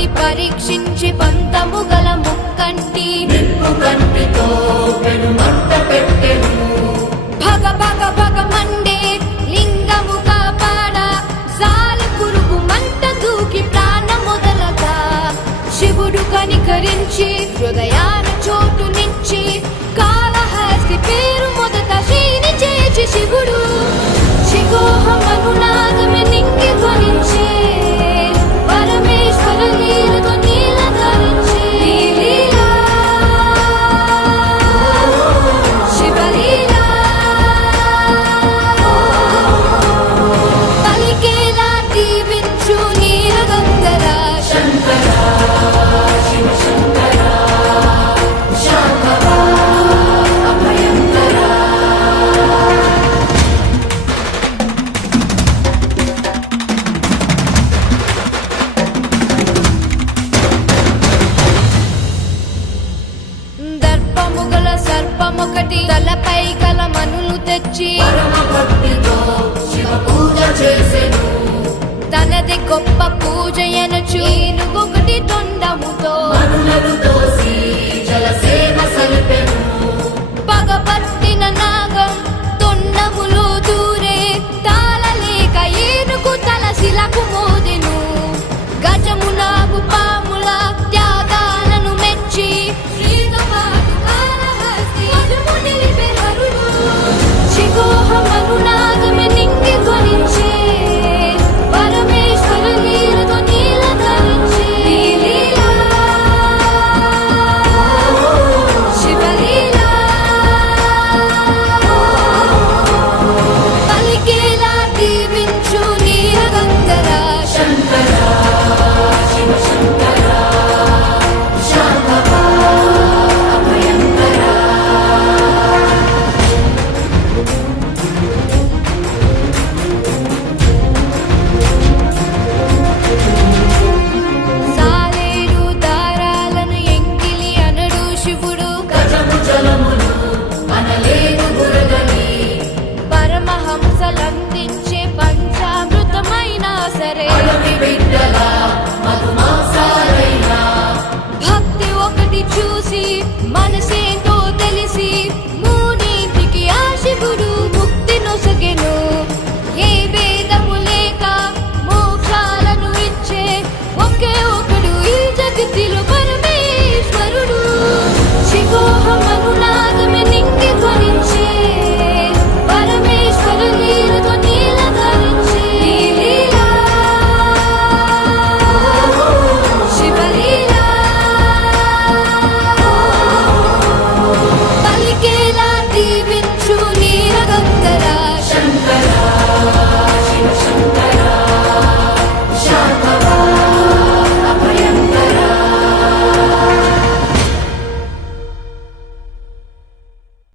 భక్తి పరీక్షించి పంతము గల ముక్కంటి కంటితో పెనుమంట పెట్టెను. భగ భగ భగ మండే లింగము కాపాడ సాలి పురుగు మంట దూకి ప్రాణమొదలగా శివుడు కనికరించి హృదయాన చోటునిచ్చి కాళహస్తి పేరు మొదట శ్రీని చేసి శివుడు శిఖోహమనునాదమే నింగి ధ్వనించే పరమేశ్వర లీలతో నీల ధరించే లీలా శివలీలా పలికేలా దీవించు నీలగంధరా శంకరా శివ శంకరా శాంభవా అభయంకరా. దర్పముగల సర్పమొకటి తలపై గల మనులు తెచ్చి పరమ భక్తితో శివ పూజ చేసెను. తనది గొప్ప పూజ ఎనచు ఏనుగొకటి తొండముతో మనులను తోసి జలసేన సలిపెను. పగపట్టిన నాగం తొండములో దూరే తాళలేక ఏనుగు తల శిలకు